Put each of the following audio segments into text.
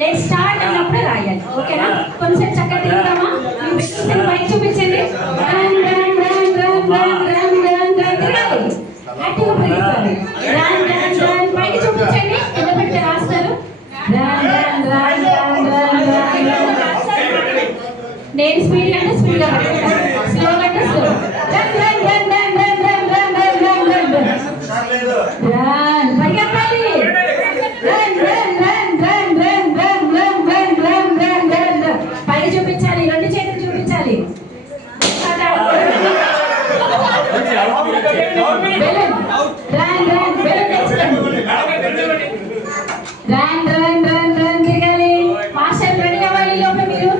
Next start అన్నప్పుడు రాయాలి. ఓకేనా? కొంచెం చక్కగా తిరుగుతామా? పైకి చూపించండి. పైకి చూపించండి. కింద పెట్టి రాస్తారు. నేను స్పీడ్ అంటే స్పీడ్ గా స్లో అంటే స్లో. పైకి చూపించాలి. రెండు చేతులు చూపించాలి. తిరగాలి. మాస్టర్ రెడీ అవ్వాలి. లోపల మీరు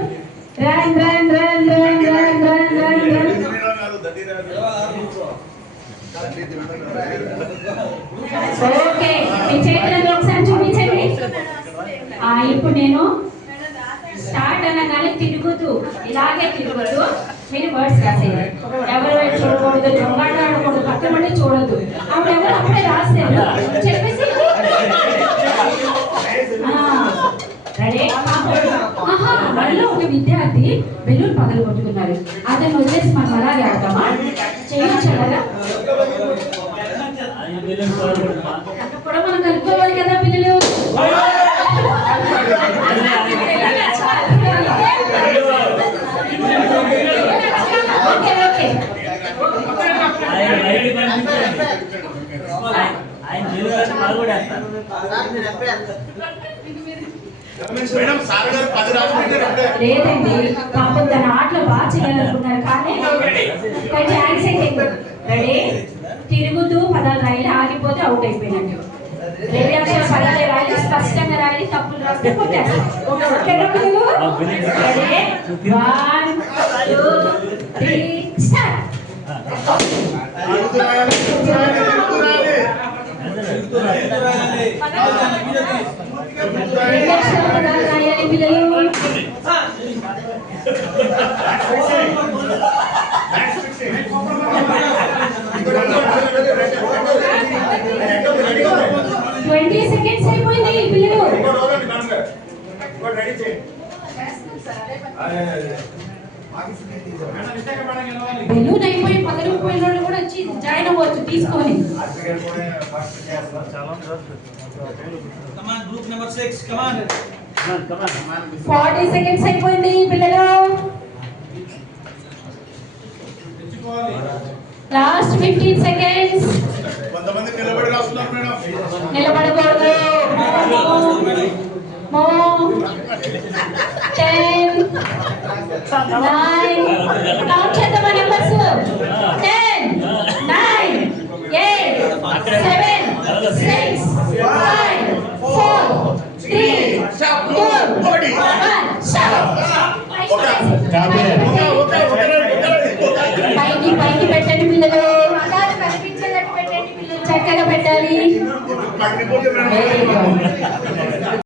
ఓకే. మీ చేతులను ఒకసారి చూపించండి. ఇప్పుడు నేను స్టార్ట్ అనగానే తిరుగుతూ ఇలాగే తిరుగుతూ మీరు వర్డ్స్ రాసేయాలి. ఎవరు వైపు చూడకూడదు, దొంగట ఆడకూడదు, పక్కన చూడొద్దు. అప్పుడు ఎవరు అప్పుడే రాస్తారు చెప్పేసి రెడీ. మనలో ఒక విద్యార్థి బెలూన్ పగలు కొట్టుకున్నారు. అతను వదిలేసి మనం అలాగే ఆడతామా? చేయొచ్చు కదా? కూడా మనం కలుపుకోవాలి కదా పిల్లలు. లేదండి, పాపం తన ఆటలో బాగా చేయాలనుకున్నారు కానీ కొంచెం యాక్సెంట్. రెడీ. తిరుగుతూ పదాలు రాయాలి. ఆగిపోతే అవుట్ అయిపోయినట్టు. రెడీ అక్షర పదాలు రాయాలి. స్పష్టంగా రాయాలి. తప్పులు రాస్తే కొట్టేస్తారు. 1 2 3 స్టార్ట్. రాయాలి పిల్లలు. seconds అయిపోయింది పిల్లలు. బెలూన్ అయిపోయి 10 రూపాయలు కూడా వచ్చి జాయిన్ అవ్వచ్చు తీసుకొని. గ్రూప్ నెంబర్ 6 కమాన్ 40 సెకండ్స్ అయిపోయింది పిల్లలు. Last 15 seconds. కొంతమంది నిలబడి రాస్తున్నారు మేడం. నిలబడకూడదు. 10 9 కౌంట్ చేద్దామా నెంబర్స్. 10 9 8 7 6 5 4 3 2 1 పైకి పెట్టండి పిల్లలు. చక్కగా పెట్టాలి.